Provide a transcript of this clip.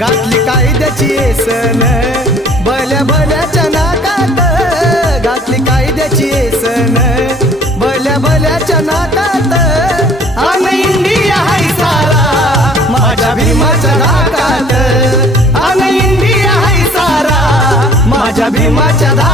घातली कायद्याची येसन भल्या भल्याच्या नाकात, घातली कायद्याची येसन भल्या भल्याच्या नाकात. अन इंडिया हाय सारा माझ्या भीमाच्या धाकात, अन इंडिया हाय सारा माझ्या भीमाच्या धाकात.